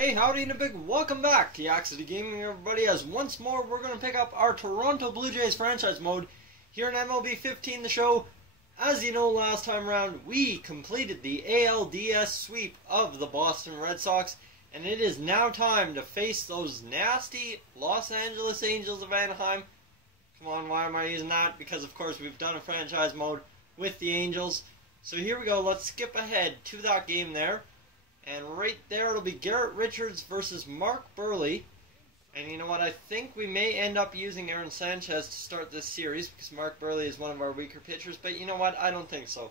Hey, howdy and a big welcome back to ALCS Gaming, everybody, as once more we're going to pick up our Toronto Blue Jays franchise mode here in MLB 15 the show. As you know, last time around we completed the ALDS sweep of the Boston Red Sox, and it is now time to face those nasty Los Angeles Angels of Anaheim. Come on, why am I using that? Because of course we've done a franchise mode with the Angels. So here we go, let's skip ahead to that game there. And right there, it'll be Garrett Richards versus Mark Buehrle. And you know what? I think we may end up using Aaron Sanchez to start this series because Mark Buehrle is one of our weaker pitchers. But you know what? I don't think so.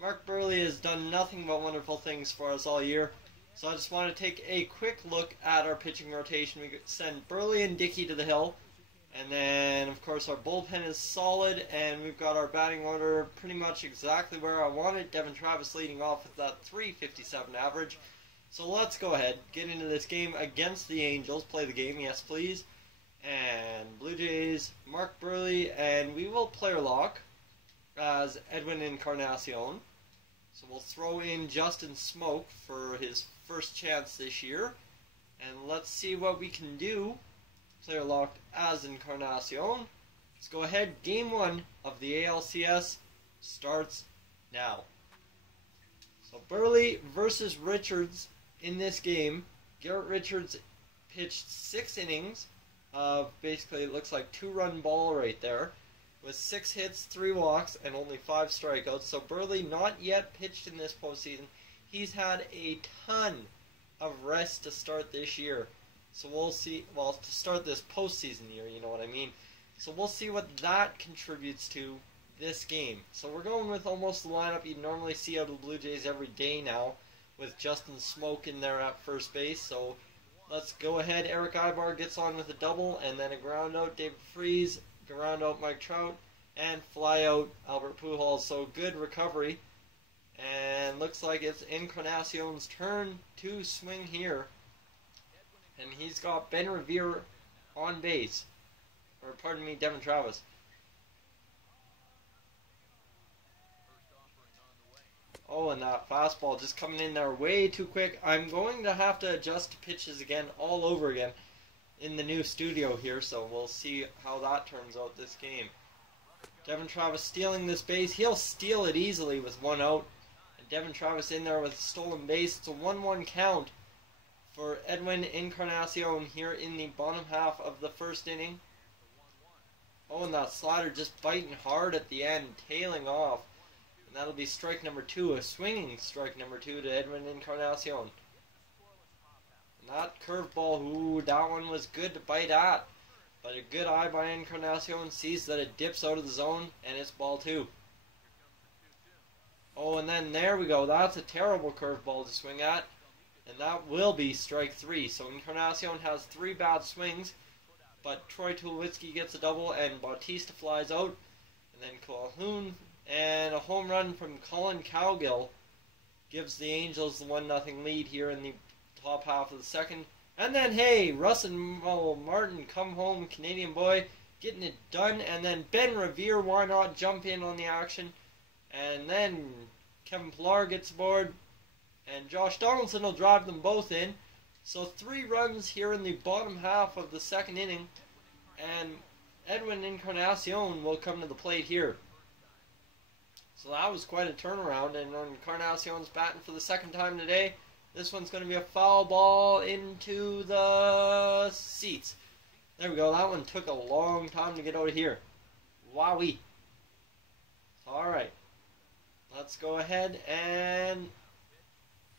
Mark Buehrle has done nothing but wonderful things for us all year. So I just want to take a quick look at our pitching rotation. We could send Buehrle and Dickey to the hill. And then, of course, our bullpen is solid. And we've got our batting order pretty much exactly where I wanted. Devin Travis leading off with that .357 average. So let's go ahead, get into this game against the Angels. Play the game, yes please. And Blue Jays, Mark Buehrle, and we will player lock as Edwin Encarnacion. So we'll throw in Justin Smoke for his first chance this year. And let's see what we can do. Player locked as Encarnacion. Let's go ahead. Game 1 of the ALCS starts now. So Buehrle versus Richards. In this game, Garrett Richards pitched 6 innings of basically, it looks like 2-run ball right there, with 6 hits, 3 walks, and only 5 strikeouts. So Buehrle not yet pitched in this postseason. He's had a ton of rest to start this year. So we'll see, well, to start this postseason year, you know what I mean. So we'll see what that contributes to this game. So we're going with almost the lineup you'd normally see out of the Blue Jays every day now, with Justin Smoke in there at first base. So let's go ahead. Eric Ibar gets on with a double, and then a ground out. David Freese, ground out Mike Trout, and fly out Albert Pujols. So good recovery. And looks like it's Encarnacion's turn to swing here. And he's got Ben Revere on base. Or pardon me, Devin Travis. Oh, and that fastball just coming in there way too quick. I'm going to have to adjust pitches again all over again in the new studio here, so we'll see how that turns out this game. Devin Travis stealing this base. He'll steal it easily with 1 out. And Devin Travis in there with a stolen base. It's a 1-1 count for Edwin Encarnacion here in the bottom half of the first inning. Oh, and that slider just biting hard at the end, tailing off. And that'll be strike number 2, a swinging strike number 2 to Edwin Encarnacion. And that curveball, ooh, that one was good to bite at. But a good eye by Encarnacion sees that it dips out of the zone, and it's ball 2. Oh, and then there we go. That's a terrible curveball to swing at. And that will be strike 3. So Encarnacion has 3 bad swings. But Troy Tulowitzki gets a double, and Bautista flies out. And then Calhoun, and a home run from Colin Cowgill gives the Angels the 1-0 lead here in the top half of the second. And then, hey, Russell Martin, come home, Canadian boy, getting it done. And then Ben Revere, why not jump in on the action? And then Kevin Pillar gets aboard, and Josh Donaldson will drive them both in. So 3 runs here in the bottom half of the second inning, and Edwin Encarnacion will come to the plate here. So that was quite a turnaround, and Encarnacion's batting for the second time today. This one's going to be a foul ball into the seats. There we go. That one took a long time to get out of here. Wowee. Alright. Let's go ahead and...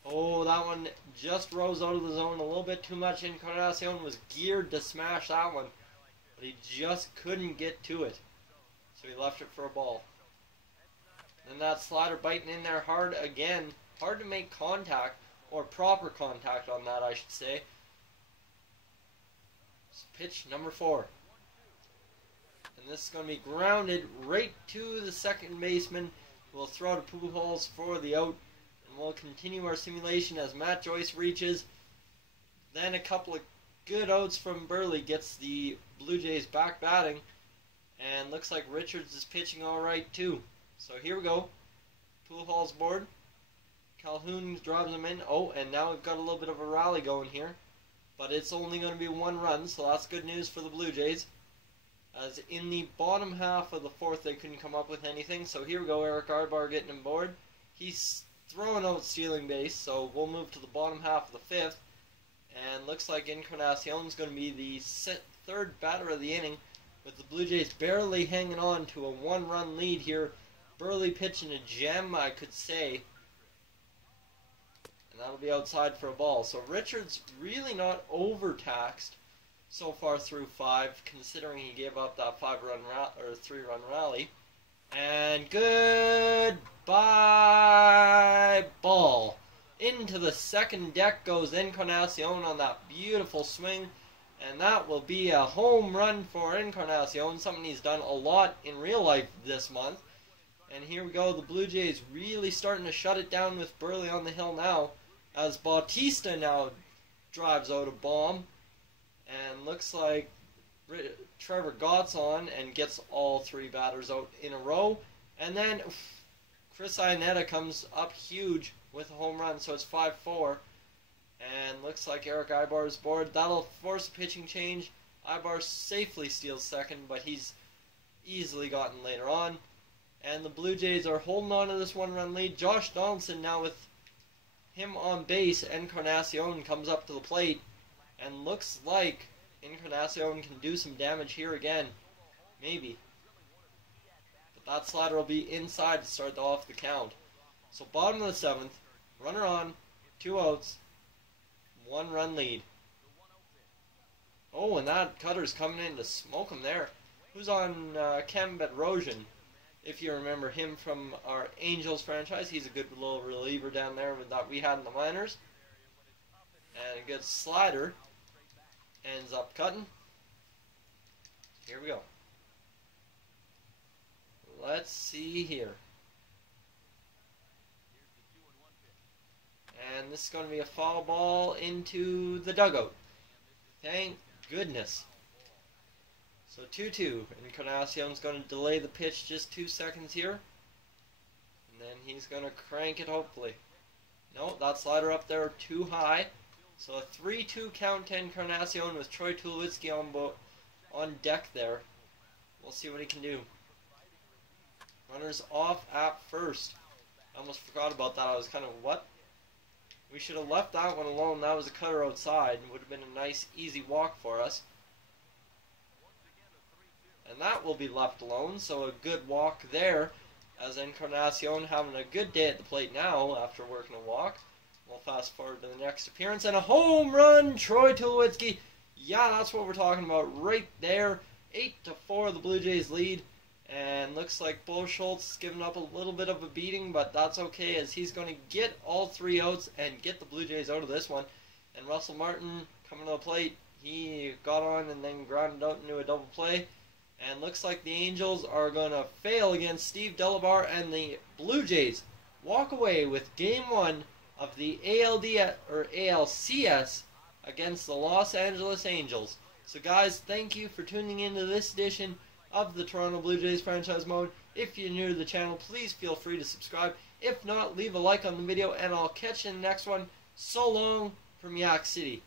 oh, that one just rose out of the zone a little bit too much. Encarnacion was geared to smash that one, but he just couldn't get to it. So he left it for a ball. And that slider biting in there hard again. Hard to make contact, or proper contact on that, I should say. It's pitch number 4. And this is going to be grounded right to the second baseman. We'll throw to Pujols for the out. And we'll continue our simulation as Matt Joyce reaches. Then a couple of good outs from Buehrle gets the Blue Jays back batting. And looks like Richards is pitching alright too. So here we go. Pujols board. Calhoun drives him in. Oh, and now we've got a little bit of a rally going here. but it's only going to be 1 run, so that's good news for the Blue Jays. As in the bottom half of the 4th, they couldn't come up with anything. So here we go, Eric Arbar getting him board. He's throwing out stealing base, so we'll move to the bottom half of the 5th. And looks like Encarnacion's going to be the 3rd batter of the inning, with the Blue Jays barely hanging on to a 1-run lead here. Burley pitching a gem, I could say. And that'll be outside for a ball. So Richards really not overtaxed so far through 5, considering he gave up that 3-run rally. And goodbye ball. Into the second deck goes Encarnacion on that beautiful swing. And that will be a home run for Encarnacion, something he's done a lot in real life this month. And here we go, the Blue Jays really starting to shut it down with Burley on the hill now, as Bautista now drives out a bomb. And looks like Trevor Gott's on and gets all 3 batters out in a row. And then Chris Iannetta comes up huge with a home run, so it's 5-4. And looks like Eric Ibar is bored. That'll force a pitching change. Ibar safely steals second, but he's easily gotten later on. And the Blue Jays are holding on to this 1-run lead. Josh Donaldson now with him on base. Encarnacion comes up to the plate. And looks like Encarnacion can do some damage here again. Maybe. But that slider will be inside to start off the count. So bottom of the 7th. Runner on. 2 outs. 1-run lead. Oh, and that cutter's coming in to smoke him there. Who's on Kem Bedrosian? If you remember him from our Angels franchise. He's a good little reliever down there that we had in the minors. And a good slider. Ends up cutting. Here we go. Let's see here. And this is going to be a foul ball into the dugout. Thank goodness. So 2-2. Encarnacion's going to delay the pitch just 2 seconds here. And then he's going to crank it hopefully. No, that slider up there too high. So a 3-2 count to Encarnacion with Troy Tulowitzki on deck there. We'll see what he can do. Runners off at first. I almost forgot about that. I was kind of, what? We should have left that one alone. That was a cutter outside. It would have been a nice, easy walk for us. And that will be left alone. So a good walk there. As Encarnacion having a good day at the plate now after working a walk. We'll fast forward to the next appearance. And a home run, Troy Tulowitzki. Yeah, that's what we're talking about right there. 8-4, the Blue Jays lead. And looks like Bo Schultz is giving up a little bit of a beating, but that's okay as he's going to get all 3 outs and get the Blue Jays out of this one. And Russell Martin coming to the plate. He got on and then grounded out into a double play. And looks like the Angels are going to fail against Steve Delabar, and the Blue Jays walk away with Game 1 of the ALCS against the Los Angeles Angels. So guys, thank you for tuning into this edition of the Toronto Blue Jays franchise mode. If you're new to the channel, please feel free to subscribe. If not, leave a like on the video, and I'll catch you in the next one. So long from Yak City.